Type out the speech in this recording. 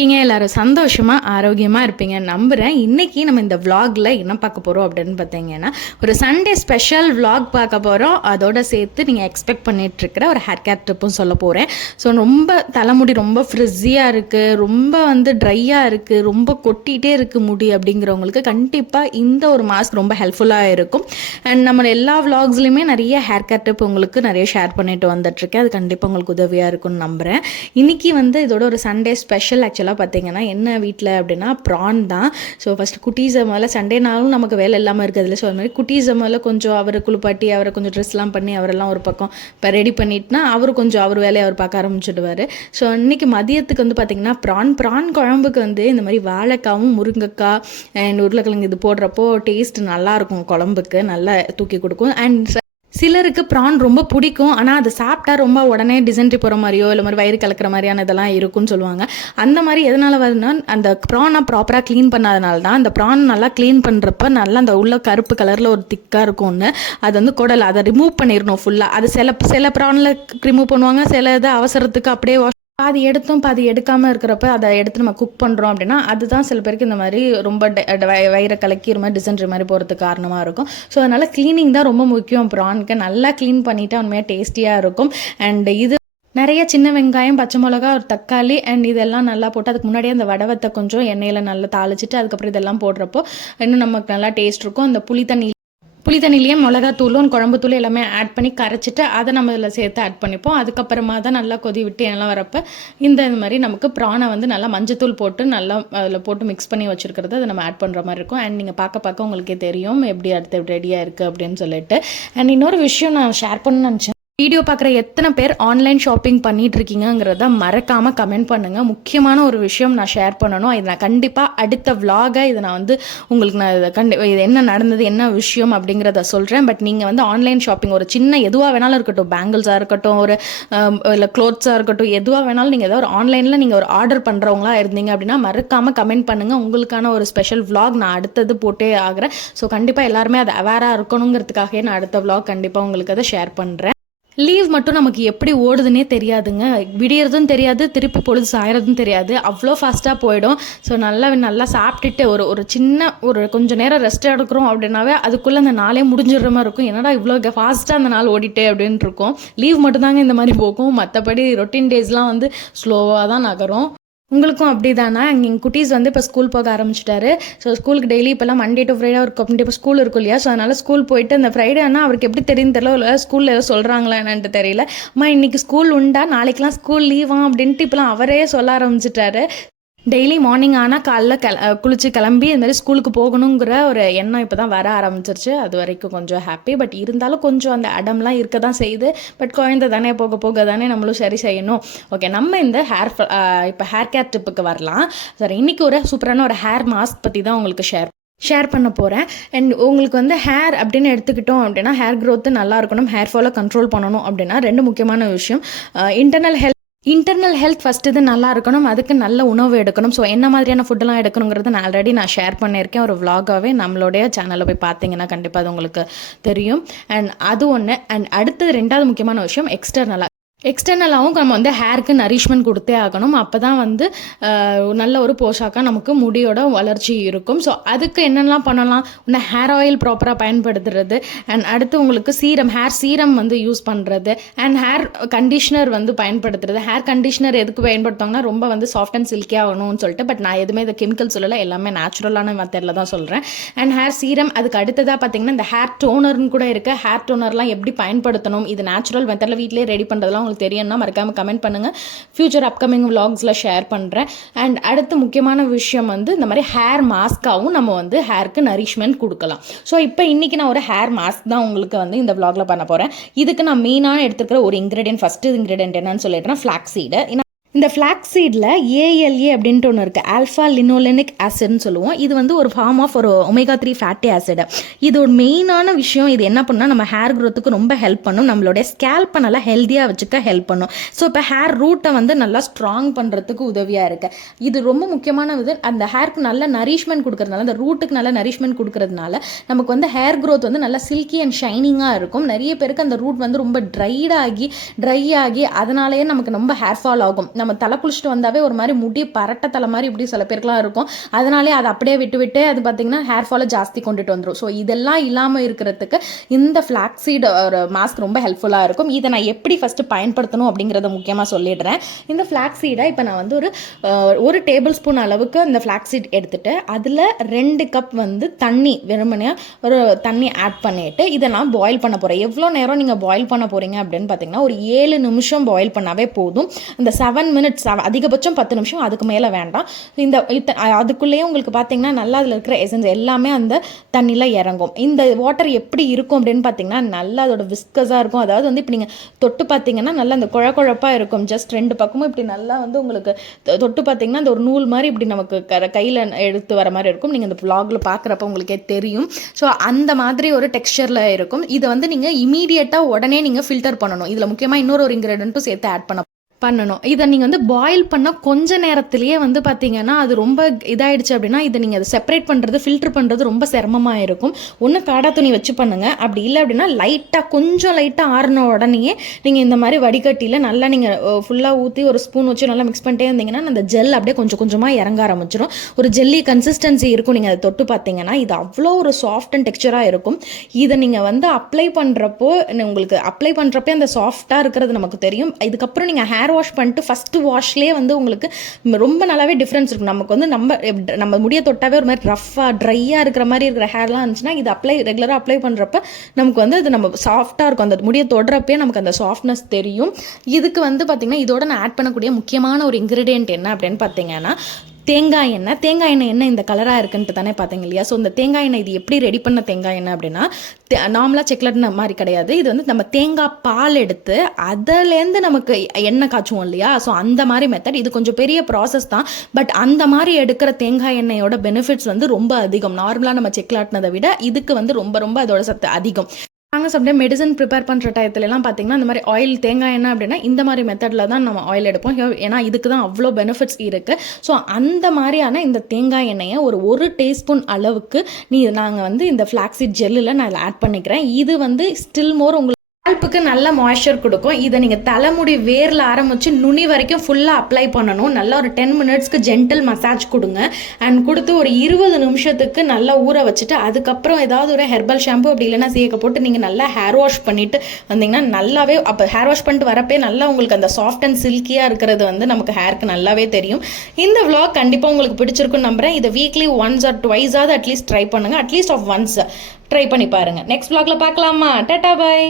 இருக்கீங்க? எல்லாரும் சந்தோஷமா, ஆரோக்கியமா இருப்பீங்க நம்புறேன். இன்னைக்கு நம்ம இந்த விளாக்ல என்ன பார்க்க போறோம் அப்படின்னு பார்த்தீங்கன்னா, ஒரு சண்டே ஸ்பெஷல் விளாக் பார்க்க போறோம். அதோட சேர்த்து நீங்க எக்ஸ்பெக்ட் பண்ணிட்டு இருக்கிற ஒரு ஹேர் கேர் ட்ரிப்பும் சொல்ல போறேன். ஸோ ரொம்ப தலைமுடி ரொம்ப ஃப்ரிஸியா இருக்கு, ரொம்ப ட்ரையா இருக்கு, ரொம்ப கொட்டிகிட்டே இருக்கு முடி அப்படிங்கிறவங்களுக்கு கண்டிப்பா இந்த ஒரு மாஸ்க் ரொம்ப ஹெல்ப்ஃபுல்லாக இருக்கும். அண்ட் நம்ம எல்லா விளாக்ஸ்லையுமே நிறைய ஹேர் கேர் ட்ரிப் உங்களுக்கு நிறைய ஷேர் பண்ணிட்டு வந்துட்டுருக்கேன். அது கண்டிப்பாக உங்களுக்கு உதவியாக இருக்கும்னு நம்புகிறேன். இன்னைக்கு இதோட ஒரு சண்டே ஸ்பெஷல் ஆக்சுவலாக பார்த்தீங்கன்னா என்ன வீட்டில் அப்படின்னா ப்ரான் தான். ஸோ ஃபஸ்ட்டு குட்டீஸை முதல்ல சண்டேனாலும் நமக்கு வேலை இல்லாமல் இருக்கிறதுல. ஸோ அது மாதிரி குட்டீஸை முதல்ல கொஞ்சம் அவரை குளிப்பாட்டி அவரை கொஞ்சம் ட்ரெஸ்லாம் பண்ணி அவரெல்லாம் ஒரு பக்கம் இப்போ ரெடி பண்ணிட்டுனா அவர் கொஞ்சம் அவர் வேலையை அவர் பார்க்க ஆரம்பிச்சுடுவார். ஸோ இன்றைக்கி மதியத்துக்கு பார்த்திங்கன்னா ப்ரான் குழம்புக்கு இந்த மாதிரி வாழைக்காவும் முருங்கைக்காய் அண்ட் உருளைக்கிழங்கு இது போடுறப்போ டேஸ்ட் நல்லாயிருக்கும், குழம்புக்கு நல்லா தூக்கி கொடுக்கும். அண்ட் சிலருக்கு ப்ரான் ரொம்ப பிடிக்கும், ஆனால் அதை சாப்பிட்டா ரொம்ப உடனே டிசென்ட்ரி போகிற மாதிரியோ இல்லை மாதிரி வயிறு கலக்கிற மாதிரியான இதெல்லாம் இருக்குன்னு சொல்லுவாங்க. அந்த மாதிரி எதனால் வருதுன்னா அந்த ப்ரானை ப்ராப்பராக க்ளீன் பண்ணாதனால தான். அந்த ப்ரான் நல்லா க்ளீன் பண்ணுறப்ப நல்லா அந்த உள்ள கருப்பு கலரில் ஒரு திக்காக இருக்கும்னு அது குடலை அதை ரிமூவ் பண்ணிடணும் ஃபுல்லாக. அது சில ப்ரானில் ரிமூவ் பண்ணுவாங்க, சில இது அவசரத்துக்கு அப்படியே பாதி எடுத்தும் பாதி எடுக்காமல் இருக்கிறப்ப அதை எடுத்து நம்ம குக் பண்ணுறோம் அப்படின்னா அதுதான் சில பேருக்கு இந்த மாதிரி ரொம்ப வயிறை கலக்கி ஒரு மாதிரி டிசென்ட்ரி மாதிரி போகிறதுக்கு காரணமாக இருக்கும். ஸோ அதனால் க்ளீனிங் தான் ரொம்ப முக்கியம். ப்ரானுக்கு நல்லா க்ளீன் பண்ணிவிட்டு உண்மையாக டேஸ்டியாக இருக்கும். அண்ட் இது நிறைய சின்ன வெங்காயம், பச்சை மிளகா, ஒரு தக்காளி அண்ட் இதெல்லாம் நல்லா போட்டு அதுக்கு முன்னாடியே அந்த வடவத்தை கொஞ்சம் எண்ணெயில் நல்லா தாளிச்சிட்டு அதுக்கப்புறம் இதெல்லாம் போடுறப்போ இன்னும் நமக்கு நல்லா டேஸ்ட் இருக்கும். அந்த புளித்தண்ணிலேயே மிளகாத்தூளும் குழம்புத்தூள் எல்லாமே ஆட் பண்ணி கரைச்சிட்டு அதை நம்ம இதில் சேர்த்து ஆட் பண்ணிப்போம். அதுக்கப்புறமா தான் நல்லா கொதி விட்டு எல்லாம் வரப்போ இந்த மாதிரி நமக்கு ப்ரானை நல்லா மஞ்சத்தூள் போட்டு நல்லா அதில் போட்டு மிக்ஸ் பண்ணி வச்சுருக்கிறது அதை நம்ம ஆட் பண்ணுற மாதிரி இருக்கும். அண்ட் நீங்கள் பார்க்க உங்களுக்கே தெரியும் எப்படி அடுத்து ரெடியாக இருக்குது அப்படின்னு சொல்லிட்டு. அண்ட் இன்னொரு விஷயம் நான் ஷேர் பண்ணணும்னு நினச்சேன். வீடியோ பார்க்குற எத்தனை பேர் ஆன்லைன் ஷாப்பிங் பண்ணிட்டு இருக்கீங்கிறத மறக்காமல் கமெண்ட் பண்ணுங்கள். முக்கியமான ஒரு விஷயம் நான் ஷேர் பண்ணணும். இது நான் கண்டிப்பாக அடுத்த விளாகை இதை நான் உங்களுக்கு நான் இது என்ன நடந்தது என்ன விஷயம் அப்படிங்கிறத சொல்கிறேன். பட் நீங்கள் ஆன்லைன் ஷாப்பிங் ஒரு சின்ன எதுவாக வேணாலும் இருக்கட்டும், பேங்கிள்ஸாக இருக்கட்டும், ஒரு இல்லை க்ளோத்ஸாக இருக்கட்டும், எதுவாக வேணாலும் நீங்கள் ஏதாவது ஒரு ஆன்லைனில் நீங்கள் ஒரு ஆர்டர் பண்ணுறவங்களா இருந்தீங்க அப்படின்னா மறக்காமல் கமெண்ட் பண்ணுங்கள். உங்களுக்கான ஒரு ஸ்பெஷல் விளாக் நான் அடுத்தது போட்டே ஆகிறேன். ஸோ கண்டிப்பாக எல்லாருமே அதை அவேராக இருக்கணுங்கிறதுக்காகவே நான் அடுத்த விளாக் கண்டிப்பாக உங்களுக்கு அதை ஷேர் பண்ணுறேன். லீவ் மட்டும் நமக்கு எப்படி ஓடுதுன்னே தெரியாதுங்க. விடியறதும் தெரியாது, திருப்பி பொழுது சாயறதும் தெரியாது, அவ்வளோ ஃபாஸ்ட்டாக போயிடும். ஸோ நல்லா சாப்பிட்டுட்டு ஒரு சின்ன கொஞ்சம் நேரம் ரெஸ்ட் எடுக்கிறோம் அப்படின்னாவே அதுக்குள்ளே அந்த நாளே முடிஞ்சிடுற மாதிரி இருக்கும். என்னடா இவ்வளோ ஃபாஸ்ட்டாக அந்த நாள் ஓடிட்டே அப்படின்னு இருக்கும். லீவ் மட்டும்தாங்க இந்த மாதிரி போகும், மற்றபடி ரொட்டீன் டேஸ்லாம் ஸ்லோவாக தான் நகரும். உங்களுக்கும் அப்படி தானா? எங்கள் குட்டீஸ் இப்போ ஸ்கூல் போக ஆரம்பிச்சிட்டாரு. ஸோ ஸ்கூலுக்கு டெய்லி இப்போல்லாம் மண்டே டு ஃப்ரைடே அவருக்கு கண்டிப்பாக ஸ்கூல் இருக்கும் இல்லையா? ஸோ அதனால் ஸ்கூல் போயிட்டு அந்த ஃப்ரைடே ஆனால் அவருக்கு எப்படி தெரியுன்னு தெரியல, இல்லை ஸ்கூலில் ஏதோ சொல்கிறாங்களா என்னன்ட்டு தெரியல. அம்மா இன்றைக்கி ஸ்கூல் உண்டா, நாளைக்கெலாம் ஸ்கூல் லீவா அப்படின்ட்டு இப்போலாம் அவரே சொல்ல ஆரம்பிச்சிட்டாரு. டெய்லி மார்னிங் ஆனால் காலைல குளிச்சு கிளம்பி இந்த மாதிரி ஸ்கூலுக்கு போகணுங்கிற ஒரு எண்ணம் இப்போ தான் வர ஆரம்பிச்சிருச்சு. அது வரைக்கும் கொஞ்சம் ஹாப்பி. பட் இருந்தாலும் கொஞ்சம் அந்த அடம்லாம் இருக்க தான் செய்யுது. பட் குழந்தை தானே, போக போக தானே நம்மளும் சரி செய்யணும். ஓகே, நம்ம இந்த இப்போ ஹேர் கேர் டிப்புக்கு வரலாம். சரி, இன்றைக்கி ஒரு சூப்பரான ஒரு ஹேர் மாஸ்க் பற்றி தான் உங்களுக்கு ஷேர் பண்ண போகிறேன். அண்ட் உங்களுக்கு ஹேர் அப்படின்னு எடுத்துக்கிட்டோம் அப்படின்னா ஹேர் க்ரோத்து நல்லா இருக்கணும், ஹேர் ஃபாலை கண்ட்ரோல் பண்ணணும் அப்படின்னா ரெண்டு முக்கியமான விஷயம். இன்டர்னல் ஹெல்த் ஃபஸ்ட்டு இது நல்லா இருக்கணும், அதுக்கு நல்ல உணவு எடுக்கணும். ஸோ என்ன மாதிரியான ஃபுட்டெல்லாம் எடுக்கணுங்கிறது நான் ஆல்ரெடி ஷேர் பண்ணியிருக்கேன் ஒரு விளாகாகவே. நம்மளுடைய சேனலில் போய் பார்த்தீங்கன்னா கண்டிப்பாக அது உங்களுக்கு தெரியும். அண்ட் அது ஒன்று. அண்ட் அடுத்தது ரெண்டாவது முக்கியமான விஷயம் எக்ஸ்டர்னலாகவும் நம்ம ஹேருக்கு நரிஷ்மெண்ட் கொடுத்தே ஆகணும். அப்போ தான் நல்ல ஒரு போஷாக்காக நமக்கு முடியோட வளர்ச்சி இருக்கும். ஸோ அதுக்கு என்னென்னலாம் பண்ணலாம்? ஹேர் ஆயில் ப்ராப்பராக பயன்படுத்துறது, அண்ட் அடுத்து உங்களுக்கு ஹேர் சீரம் யூஸ் பண்ணுறது, அண்ட் ஹேர் கண்டிஷ்னர் பயன்படுத்துறது. ஹேர் கண்டிஷ்னர் எதுக்கு பயன்படுத்துவாங்கன்னா ரொம்ப சாஃப்ட் அண்ட் சில்கியாக ஆகணும்னு சொல்லிட்டு. பட் நான் எதுவுமே இந்த கெமிக்கல் சொல்லலை, எல்லாமே நேச்சுரலான மெத்தடில் தான் சொல்கிறேன். அண்ட் ஹேர் சீரம், அதுக்கு அடுத்ததாக பார்த்தீங்கன்னா இந்த ஹேர் டோனர்னு கூட இருக்குது. ஹேர் டோனர்லாம் எப்படி பயன்படுத்தணும், இது நேச்சுரல் மெத்தடில் வீட்டிலே ரெடி பண்ணுறதுலாம் உங்களுக்கு தெரியும்னா மறக்காமல் கமெண்ட் பண்ணுங்கள். ஃபியூச்சர் அப்கமிங் விளாக்ஸில் ஷேர் பண்ணுறேன். அண்ட் அடுத்த முக்கியமான விஷயம் இந்த மாதிரி ஹேர் மாஸ்க்காகவும் நம்ம ஹேருக்கு நரிஷ்மெண்ட் கொடுக்கலாம். ஸோ இப்போ இன்றைக்கி நான் ஒரு ஹேர் மாஸ்க் தான் உங்களுக்கு இந்த விளாகில் பண்ண போகிறேன். இதுக்கு நான் மெயினான எடுத்துக்கிற ஒரு இன்க்ரீடியன்ட், ஃபஸ்ட்டு இன்க்ரீடியன்ட் என்னன்னு சொல்லிட்டேன்னா ஃப்ளாக்ஸ் சீடு. இந்த ஃப்ளாக்ஸ் சீடில் ஏஎல்ஏ அப்படின்ட்டு ஒன்று இருக்குது, ஆல்ஃபா லினோலெனிக் ஆசிட்னு சொல்லுவோம். இது ஒரு ஃபார்ம் ஆஃப் ஒரு ஒமேகா 3 ஃபேட்டி ஆசிட். இது ஒரு மெயினான விஷயம். இது என்ன பண்ணால் நம்ம ஹேர் க்ரோத்துக்கு ரொம்ப ஹெல்ப் பண்ணும், நம்மளுடைய ஸ்கேல்ப்பை நல்லா ஹெல்த்தியாக வச்சுக்க ஹெல்ப் பண்ணும். ஸோ இப்போ ஹேர் ரூட்டை நல்லா ஸ்ட்ராங் பண்ணுறதுக்கு உதவியாக இருக்குது. இது ரொம்ப முக்கியமான இது. அந்த ஹேருக்கு நல்ல நரிஷ்மெண்ட் கொடுக்கறதுனால, அந்த ரூட்டுக்கு நல்ல நரிஷ்மெண்ட் கொடுக்கறதுனால நமக்கு ஹேர் க்ரோத் நல்லா சில்கி அண்ட் ஷைனிங்காக இருக்கும். நிறைய பேருக்கு அந்த ரூட் ரொம்ப ட்ரை ஆகி அதனாலேயே நமக்கு ரொம்ப ஹேர் ஃபால் ஆகும். நம்ம தலை குளிச்சுட்டு வந்தாவே ஒரு மாதிரி முடி பரட்ட தலை மாதிரி இப்படி சில பேருக்குலாம் இருக்கும். அதனாலே அதை அப்படியே விட்டு அது பார்த்தீங்கன்னா ஹேர் ஃபாலை ஜாஸ்தி கொண்டுட்டு வந்துடும். ஸோ இதெல்லாம் இல்லாமல் இருக்கிறதுக்கு இந்த ஃப்ளாக்ஸீட் ஒரு மாஸ்க் ரொம்ப ஹெல்ப்ஃபுல்லாக இருக்கும். இதை நான் எப்படி ஃபஸ்ட்டு பயன்படுத்தணும் அப்படிங்கிறத முக்கியமாக சொல்லிடுறேன். இந்த ஃப்ளாக்ஸீடை இப்போ நான் வந்து ஒரு டேபிள் ஸ்பூன் அளவுக்கு இந்த ஃப்ளாக்ஸீட் எடுத்துகிட்டு அதில் 2 கப் வந்து தண்ணி வெறுமனையாக ஒரு தண்ணி ஆட் பண்ணிவிட்டு இதை நான் பாயில் பண்ண போகிறேன். எவ்வளோ நேரம் நீங்கள் பாயில் பண்ண போகிறீங்க அப்படின்னு பார்த்தீங்கன்னா ஒரு 7 நிமிஷம் பாயில் பண்ணாவே போதும். இந்த 7 மினிட்ஸ் அதிகபட்சம் 10 நிமிஷம், அதுக்கு மேலே வேண்டாம். அதுக்குள்ளேயே உங்களுக்கு பார்த்தீங்கன்னா நல்லா அதில் இருக்கிற எசன்ஸ் எல்லாமே அந்த தண்ணியில் இறங்கும். இந்த வாட்டர் எப்படி இருக்கும் அப்படின்னு பார்த்தீங்கன்னா நல்லா அதோட விஸ்கஸாக இருக்கும். அதாவது வந்து இப்போ நீங்கள் தொட்டு பார்த்தீங்கன்னா நல்லா அந்த குழப்பாக இருக்கும். ஜஸ்ட் 2 பக்கமும் இப்படி நல்லா வந்து உங்களுக்கு தொட்டு பார்த்தீங்கன்னா அந்த ஒரு நூல் மாதிரி இப்படி நமக்கு கையில் எடுத்து வர மாதிரி இருக்கும். நீங்கள் இந்த vlogல பார்க்குறப்ப உங்களுக்கே தெரியும். ஸோ அந்த மாதிரி ஒரு டெக்ஸ்சரில் இருக்கும். இதை வந்து நீங்கள் இமீடியட்டாக உடனே நீங்கள் ஃபில்டர் பண்ணணும். இதில் முக்கியமாக இன்னொரு இன்க்ரீடியண்ட்டும் சேர்த்து ஆட் பண்ணணும். இதை நீங்கள் வந்து பாயில் பண்ண கொஞ்ச நேரத்திலேயே வந்து பார்த்தீங்கன்னா அது ரொம்ப இதாகிடுச்சு அப்படின்னா இதை நீங்கள் அதை செப்பரேட் பண்ணுறது ஃபில்டர் பண்ணுறது ரொம்ப சிரமமாக இருக்கும். ஒன்று காடா துணி வச்சு பண்ணுங்கள். அப்படி இல்லை அப்படின்னா கொஞ்சம் லைட்டாக ஆறின உடனேயே நீங்கள் இந்த மாதிரி வடிகட்டியில் நல்லா நீங்கள் ஃபுல்லாக ஊற்றி ஒரு ஸ்பூன் வச்சு நல்லா மிக்ஸ் பண்ணிட்டே இருந்தீங்கன்னா அந்த ஜெல் அப்படியே கொஞ்சம் கொஞ்சமாக இறங்க ஆரம்பிச்சிடும். ஒரு ஜெல்லி கன்சிஸ்டன்சி இருக்கும். நீங்கள் அதை தொட்டு பார்த்தீங்கன்னா இது அவ்வளோ ஒரு சாஃப்ட் அண்ட் டெக்ஸ்சராக இருக்கும். இதை நீங்கள் வந்து அப்ளை பண்ணுறப்பே அந்த சாஃப்டாக இருக்கிறது நமக்கு தெரியும். இதுக்கப்புறம் நீங்கள் ஹேர் வாஷ் பண்ணிட்டு ஃபஸ்ட்டு வாஷ்லேயே வந்து உங்களுக்கு ரொம்ப நல்லாவே டிஃப்ரென்ஸ் இருக்கும். நமக்கு வந்து நம்ம முடிய தொட்டாவே ஒரு மாதிரி ரஃப்பாக ட்ரையாக இருக்கிற மாதிரி இருக்கிற ஹேர்லாம் இருந்துச்சுன்னா இது ரெகுலராக அப்ளை பண்ணுறப்ப நமக்கு வந்து அது நம்ம சாஃப்டாக இருக்கும். அந்த முடிய தொடுறப்பே நமக்கு அந்த சாஃப்ட்னஸ் தெரியும். இதுக்கு வந்து பார்த்திங்கன்னா இதோட நான் ஆட் பண்ணக்கூடிய முக்கியமான ஒரு இன்க்ரீடியன்ட் என்ன அப்படின்னு பார்த்தீங்கன்னா தேங்காய் எண்ணெய் என்ன இந்த கலராக இருக்குன்ட்டு தானே பார்த்தீங்க இல்லையா? ஸோ இந்த தேங்காய் எண்ணெய் இது எப்படி ரெடி பண்ண தேங்காய் எண்ணெய் அப்படின்னா நார்மலாக செக்லெட் மாதிரி கிடையாது. இது வந்து நம்ம தேங்காய் பால் எடுத்து அதிலேருந்து நமக்கு எண்ணெய் காய்ச்சுவோம் இல்லையா? ஸோ அந்த மாதிரி மெத்தட். இது கொஞ்சம் பெரிய ப்ராசஸ் தான். பட் அந்த மாதிரி எடுக்கிற தேங்காய் எண்ணெயோட பெனிஃபிட்ஸ் வந்து ரொம்ப அதிகம். நார்மலாக நம்ம செக்லாட்டினதை விட இதுக்கு வந்து ரொம்ப ரொம்ப அதோட சத்து அதிகம். நாங்கள் சம்டைம் மெடிசன் ப்ரிப்பேர் பண்ணுற டயத்துலலாம் பார்த்தீங்கன்னா இந்த மாதிரி ஆயில் தேங்காய் எண்ணெய் அப்படின்னா இந்த மாதிரி மெத்தடில் தான் நம்ம ஆயில் எடுப்போம். ஏன்னா இதுக்கு தான் அவ்வளோ பெனிஃபிட்ஸ் இருக்குது. ஸோ அந்த மாதிரியான இந்த தேங்காய் எண்ணெயை ஒரு டீஸ்பூன் அளவுக்கு நாங்கள் வந்து இந்த ஃப்ளாக்ஸீட் ஜெல்லில் நான் ஆட் பண்ணிக்கிறேன். இது வந்து ஸ்டில் மோர் உங்களுக்கு ஸ்கேல்ப்புக்கு நல்ல மாய்ஸ்சர் கொடுக்கும். இதை நீங்கள் தலைமுடி வேரில் ஆரம்பித்து நுனி வரைக்கும் ஃபுல்லாக அப்ளை பண்ணணும். நல்லா ஒரு 10 மினிட்ஸ்க்கு ஜென்டில் மசாஜ் கொடுங்க. அண்ட் கொடுத்து ஒரு 20 நிமிஷத்துக்கு நல்லா ஊற வச்சுட்டு அதுக்கப்புறம் ஏதாவது ஒரு ஹெர்பல் ஷாம்பு அப்படி இல்லைன்னா சீக்க போட்டு நீங்கள் நல்லா ஹேர் வாஷ் பண்ணிவிட்டு வந்தீங்கன்னா நல்லாவே அப்போ ஹேர் வாஷ் பண்ணிட்டு வரப்பே நல்லா உங்களுக்கு அந்த சாஃப்ட் அண்ட் சில்கியாக இருக்கிறது வந்து நமக்கு ஹேருக்கு நல்லாவே தெரியும். இந்த vlog கண்டிப்பாக உங்களுக்கு பிடிச்சிருக்குன்னு நம்புகிறேன். இதை வீக்லி ஒன்ஸ் ஆர் ட்வைஸாவது அட்லீஸ்ட் ட்ரை பண்ணுங்கள். அட்லீஸ்ட் ஒன்ஸ் ட்ரை பண்ணி பாருங்கள். நெக்ஸ்ட் vlogல பார்க்கலாமா? Tata by.